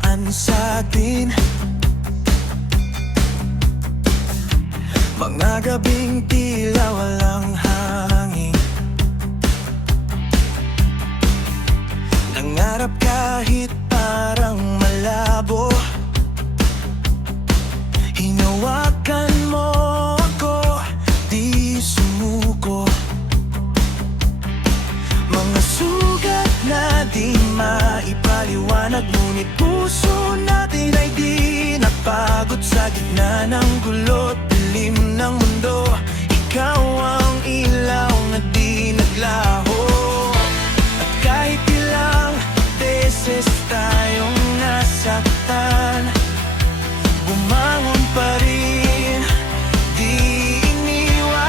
dumaan sa atin. Mga gabing tila walang hangin, nangarap kahit parang malabo. Hinawakan mo ako, di sumuko. Mga sugat na di maipaliwanag, ngunit puso natin ay di napagod. Sa gitna ng gulo't dilim ng mundo, ikaw ang ilaw na di naglaho. At kahit ilang beses tayong nasaktan, bumangon pa rin, di iniwan.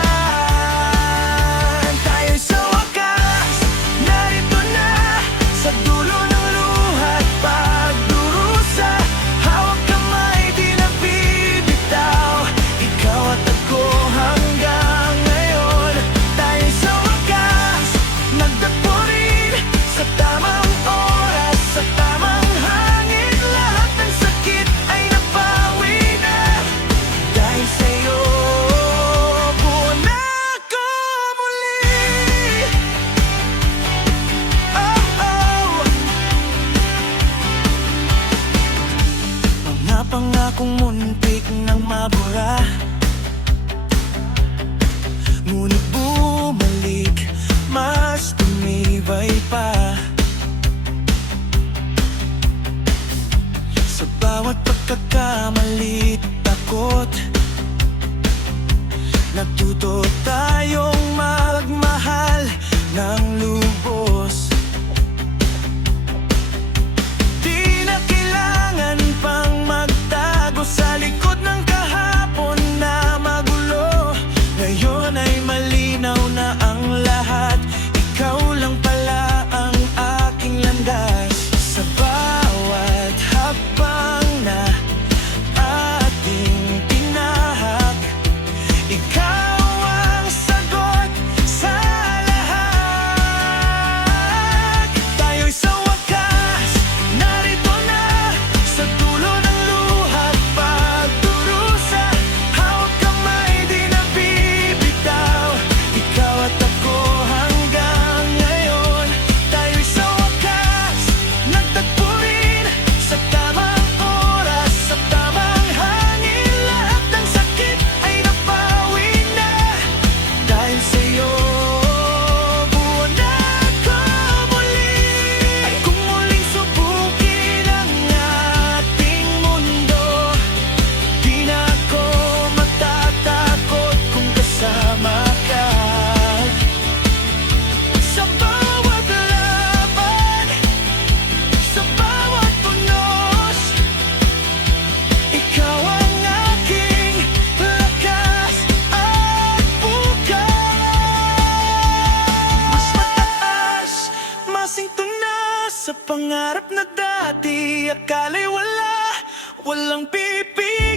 Tayo'y sa wakas, narito na, sa dulo ng luha't pagdurusa. Hawak kamay, di nabibitaw, ikaw at ako hanggang ngayon. Tayo'y sa wakas, nagtagpo rin, sa tamang oras, sa tamang hangin. Lahat ng sakit ay nabawi na, dahil sa'yo buo na ako muli. Oh, oh. Mga pangakong muntik nang mabura, ngunit bumalik, mas tumibay pa. Sa bawat pagkakamali't takot, natuto tayong magmahal ng lubos. Di na kailangan pang magtago sa likod ng kahapon na magulo. Ngayon ay malinaw na ang lahat, ikaw lang pala ang aking landas. Sa bawat hakbang na ating tinahak, ikaw ang sagot sa lahat. Tayo'y sa wakas, narito na, sa dulo ng luha't pagdurusa. Hawak kamay, di nabibitaw, ikaw at ako hanggang ngayon. Tayo'y sa wakas, nagtagpo rin, sa tamang oras, sa tamang hangin. Lahat ng sakit ay nabawi na, dahil sa'yo buo na ako muli. At kung muling subukin ang ating mundo, di na ako matatakot kung kasama ka. Sa bawat laban, sa bawat punos, ikaw ang aking lakas at bukas. Mas mataas, masinto na, sa pangarap na dati akala'y walang pipili.